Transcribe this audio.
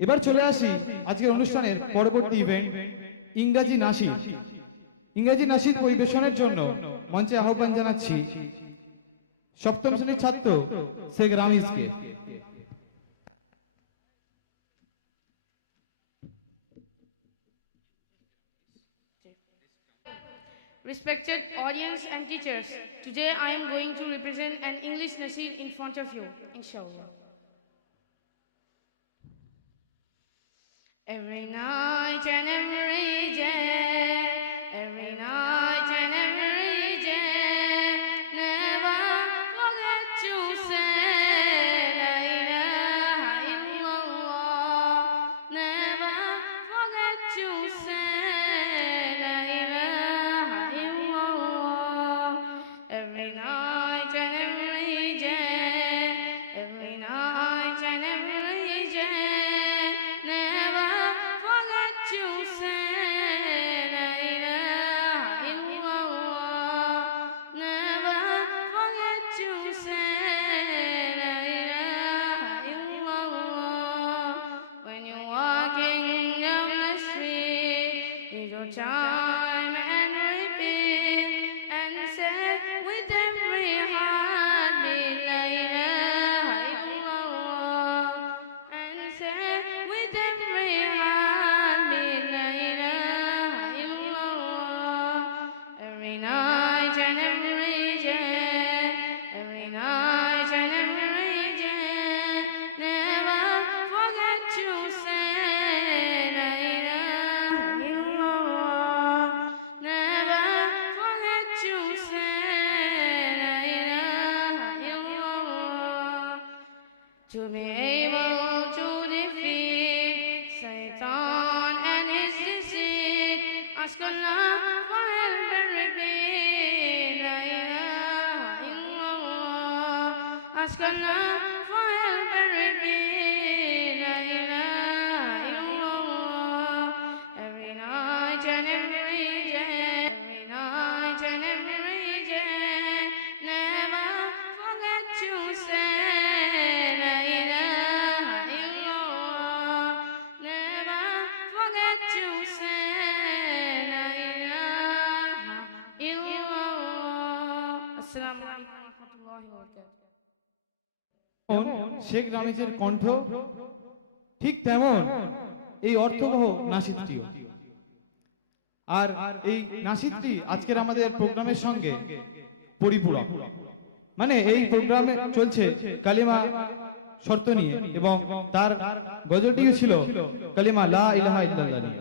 এবার চলে আসি আজকের অনুষ্ঠানের পরবর্তী ইভেন্ট ইংরাজি নাসির ইংরাজি নাসির পরিবেশনের জন্য মঞ্চে আহ্বান জানাচ্ছি সপ্তম শ্রেণির ছাত্র Sheikh রামিজকে Respected audience and teachers, today I am going to represent an English Nasir in front of you, inshallah. Every now time and repent and said with them. To be able to defeat Satan and his deceit, ask Allah for help and repeat La ilaha illallah. Ask Allah for help and repeat Sheikh কণ্ঠ ঠিক তেমন এই অর্থবহ নাসিদটিও। আর এই নাসিদটি আজকের আমাদের প্রোগ্রামের সঙ্গে পরিপূরক। মানে এই প্রোগ্রামে চলছে কালিমা শর্ত নিয়ে এবং তার গজলটিও ছিল কালিমা লা ইলাহা ইল্লাল্লাহ নিয়ে।